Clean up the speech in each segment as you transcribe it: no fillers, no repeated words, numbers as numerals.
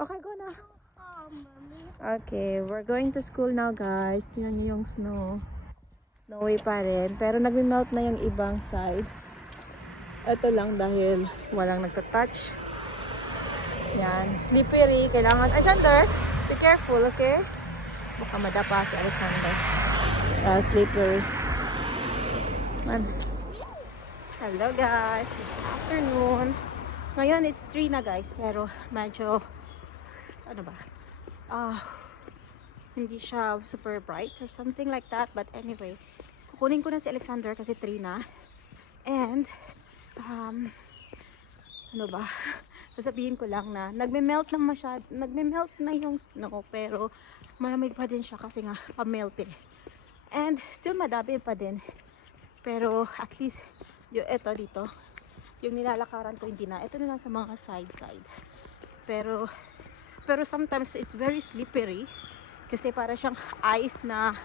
Okay, go na. Okay, we're going to school now, guys. Tingnan niyo yung snow. Snowy pa rin. Pero nagme-melt na yung ibang side. Ito lang dahil walang nagtatouch. Yan. Slippery. Kailangan... Alexander, be careful, okay? Baka madapa si Alexander. Slippery. Man. Hello, guys. Good afternoon. Ngayon, it's 3 na, guys. Pero medyo... Ano ba? Hindi siya super bright or something like that, but anyway, kukunin ko na si Alexander kasi 3 na. And ano ba, sasabihin ko lang na nagme-melt na yung snow, pero malamig pa din siya kasi nga pa-melt eh. And still madami pa din, pero at least yung eto dito, yung nilalakaran ko hindi na, ito na lang sa mga side pero sometimes it's very slippery kasi para siyang ice na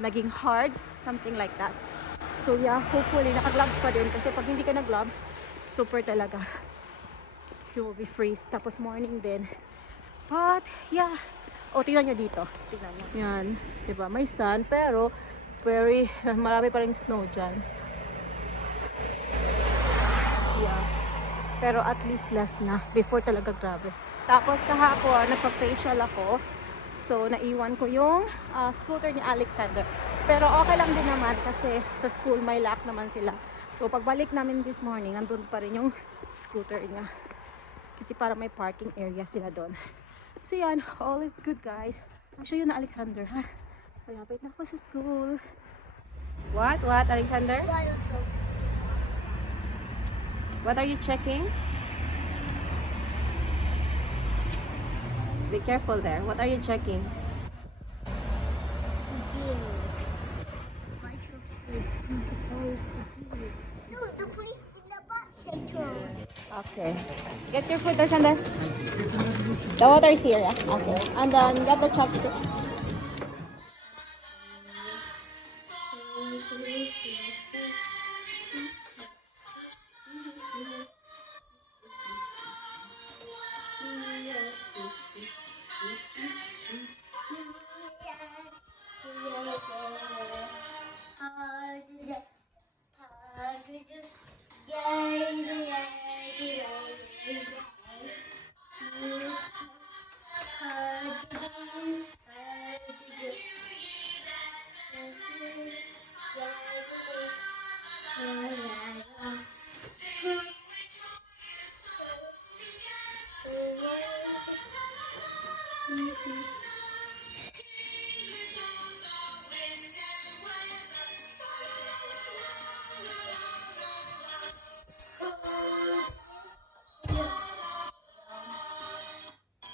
naging hard, something like that. So yeah, hopefully naka-gloves pa din kasi pag hindi ka na-gloves, super talaga. You will be freeze. Tapos morning din. But yeah, tingnan nyo dito. Tingnan nyo. Yan, diba? May sun pero very, marami pa rin snow dyan. Yeah. Pero at least last na. Before talaga grabe. Tapos kahapon, nagpa-facial ako. So, naiwan ko yung scooter ni Alexander. Pero okay lang din naman kasi sa school may lock naman sila. So, pagbalik namin this morning, nandun pa rin yung scooter niya. Kasi para may parking area sila doon. So, yan. All is good, guys. I'll show you na Alexander, ha? Malapit na ako sa school. What, Alexander? What are you checking? Be careful there. What are you checking? No, the police in the bus center. Okay. Get your food, Alexander. The water is here, yeah? Okay. And then get the chopstick.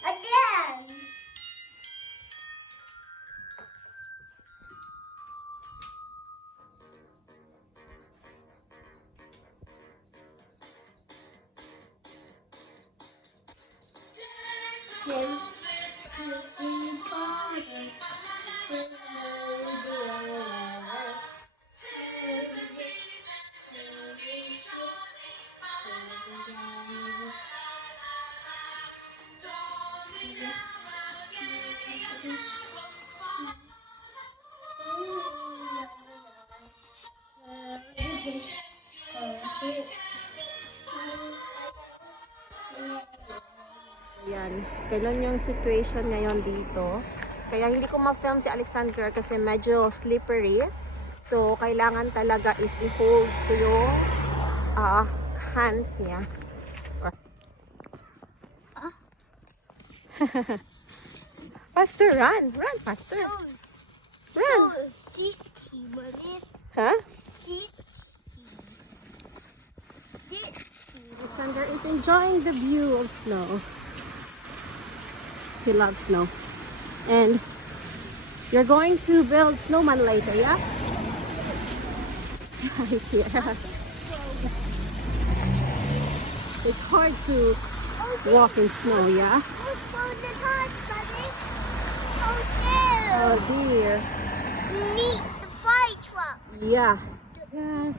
Again. Yan. Ganun yung situation ngayon dito. Kaya hindi ko ma-film si Alexander kasi medyo slippery. So, kailangan talaga is i-hold ko yung hands niya. Faster, run! Run faster! Run! Huh? Alexander is enjoying the view of snow. He loves snow. And you're going to build snowman later, yeah? Yeah. It's hard to walk in snow, yeah? Oh dear. Meet the fire truck. Yeah. Yes.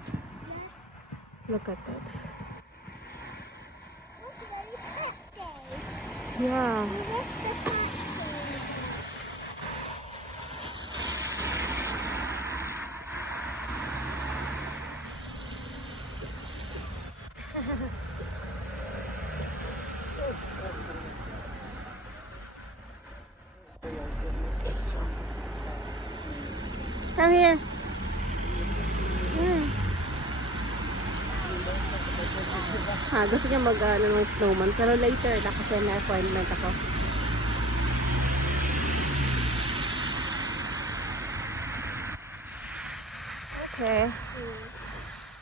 Look at that. Yeah. Come here. Gusto niya ng snowman. Pero later na kasi may appointment ako. Okay.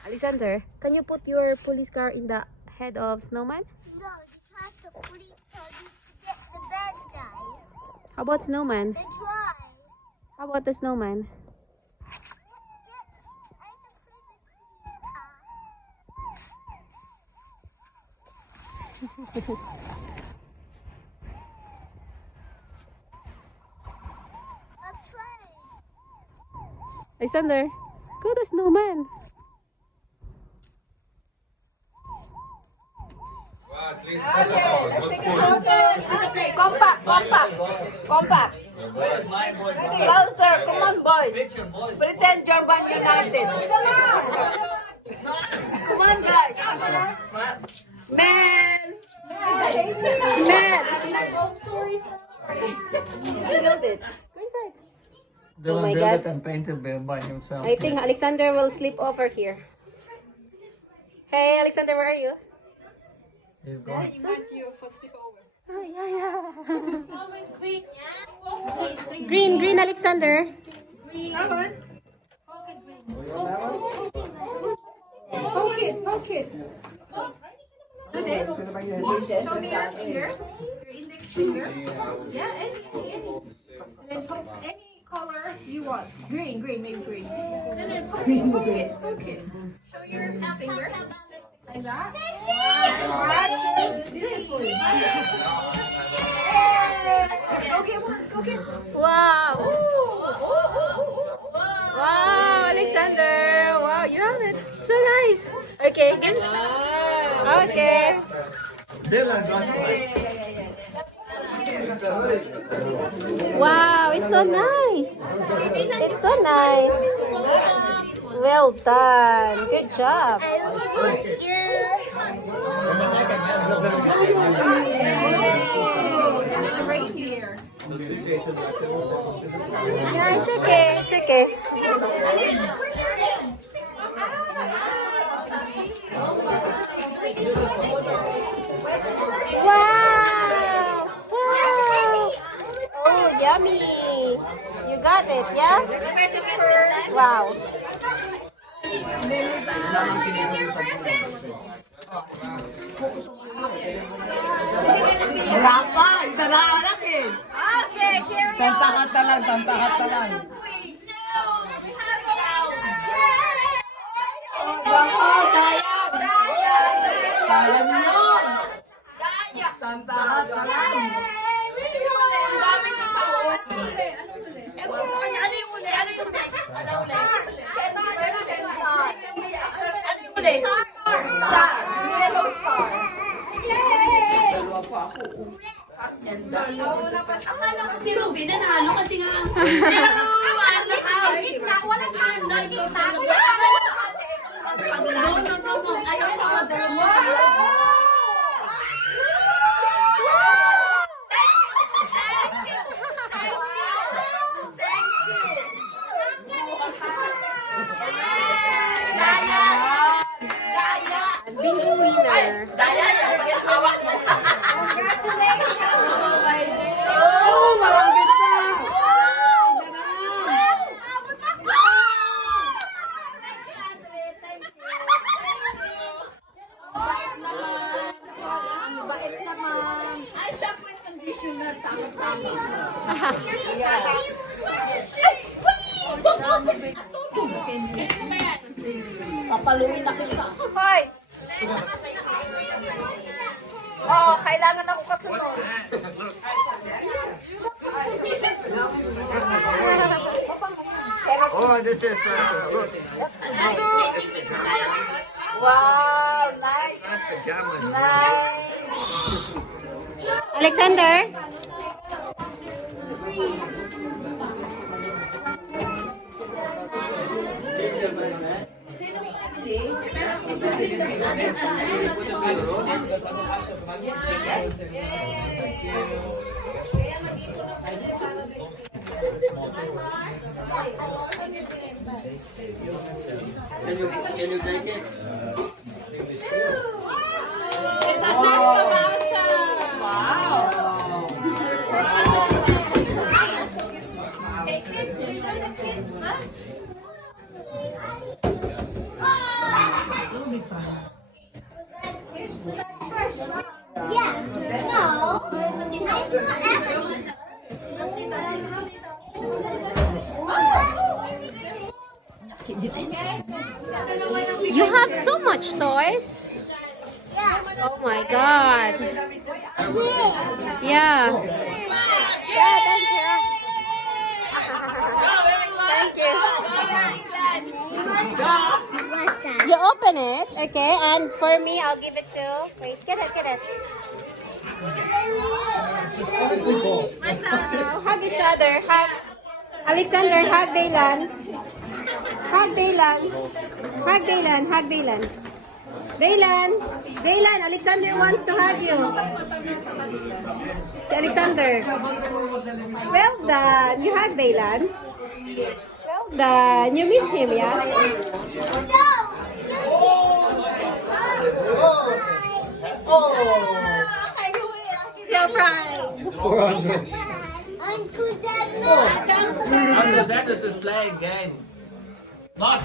Alexander, can you put your police car in the head of snowman? No, because the police told me to get the bad guy. How about snowman? Then try. How about the snowman? I'm trying. Alexander, go the snowman. At least Compact. Closer, come on boys. Pretend you're Manchester United. Come on guys. Smell. You know it. Go inside. Dylan my did God. it and painted it by himself. I think Alexander will sleep over here. Hey, Alexander, where are you? He's gone. Oh, yeah. Green, Alexander. Poke it. Do this. Show me your finger. Your index finger. Yeah, any. And then poke any color you want. Green, maybe green. And then poke it. Show your finger. Like that. Okay. Wow. Wow, Alexander. Wow, you have it. So nice. Okay, good. Okay. Dylan got it. Wow, it's so nice. It's so nice. Well done. Good job. Reindeer. Yeah, it's okay. It's okay. Wow. Wow. Oh, yummy. You got it, yeah? Wow. Wala pa, isa na anak eh. Okay, carry on. Santa Hata lang. Sayang yun. Santa Hata lang. Ano yung uli? Ano yung next? Ano uli? Star. Yellow star. Akala ko si Ruby nanalo kasi nga. Walang ano. Bingo winner. Papaluin na kita. Hoy! Oo, kailangan ako kasunod. Oh, this is good. Wow, nice. That's pajamas. Nice. Alexander? Can you take it? Yeah. No. You have so much toys. Oh my god. Yeah. Yeah, thank you. Thank you. What's that? You open it, okay? And for me, I'll give it to... Wait, get it, get it. Hug each other. Hug. Alexander, hug Daylan. Hug Daylan. Hug Daylan. Hug Daylan. Daylan. Daylan, Alexander wants to hug you. Si Alexander. Well done. You hug Daylan. Well done. You miss him, yeah? Your pride. Uncle Dad, no. After that, this is playing game. Not